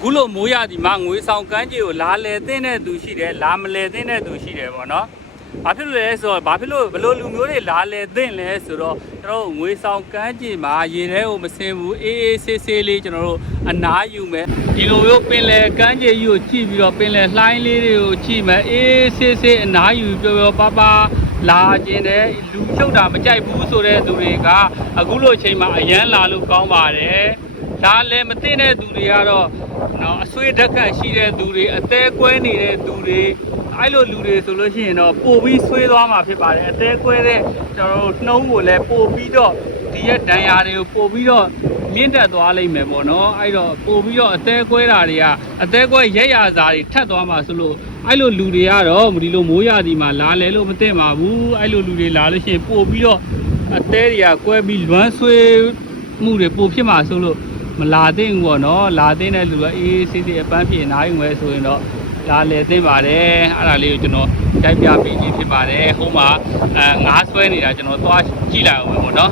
အခုလိုမိုးရသည်မှာငွေဆောင်ကမ်းခြေကိုလာလဲသိတဲ့သူရှိတယ်လာမလဲသိတဲ့သူရှိတယ်ပေါ့နော်။ဘာဖြစ်လို့လဲဆိုတော့ဘာဖြစ်လို့ဘယ်လိုလူမျိုးတွေလာလဲသိလဲဆိုတော့ကျွန်တော်တို့ငွေဆောင်ကမ်းခြေမှာရေထဲကိုမစင်ဘူးအေးအေးဆေးဆေးလေးကျွန်တော်တို့အနားယူမယ်ဒီလိုမျိုးပင်လယ်ကမ်းခြေကြီးကိုကြည့်ပြီးတော့ပင်လယ်လှိုင်းလေးတွေကိုကြည့်မယ်အေးအေးဆေးဆေးအနားယူပြောပြောပါပါလာခြင်းတဲ့လူချုပ်တာမကြိုက်ဘူးဆိုတဲ့သူတွေကအခုလိုအချိန်မှာအရန်လာလို့ကောင်းပါတယ်။ ဒါလည်းမသိတဲ့သူတွေကတော့နော်အဆွေဓာတ်ကန့်ရှိတဲ့သူတွေအသေးကွဲနေတဲ့သူတွေအဲ့လိုလူတွေဆိုလို့ရှိရင်တော့ပို့ပြီးဆွေးသွားမှာဖြစ်ပါတယ်အသေးကွဲတဲ့ကျွန်တော်တို့နှုံးကိုလည်းပို့ပြီးတော့ဒီရဲ့ဒဏ်ရာတွေကိုပို့ပြီးတော့မြင့်တက်သွားလိမ့်မယ်ပေါ့နော်အဲ့တော့ပို့ပြီးတော့အသေးကွဲတာတွေကအသေးကွဲရက်ရစာတွေထပ်သွားမှာဆိုလို့အဲ့လိုလူတွေကတော့ဒီလိုမိုးရသည်မှာလာလဲလို့မသိမှာဘူးအဲ့လိုလူတွေလာလို့ရှိရင်ပို့ပြီးတော့အသေးတွေကကွဲပြီးလွမ်းဆွေးမှုတွေပို့ဖြစ်မှာဆိုလို့ မလာသင့်ဘူးပေါ့နော်လာသင့်တဲ့လူကအေးအေးဆေးဆေးအပန်းဖြေနားယူမယ်ဆိုရင်တော့လာလေသင့်ပါတယ်အဲ့ဒါလေးကိုကျွန်တော်ကြိုက်ပြပေးခြင်းဖြစ်ပါတယ်ဟိုမှာအဲငါးဆွဲနေတာကျွန်တော်သွားကြည့်လိုက်အောင်ပဲပေါ့နော်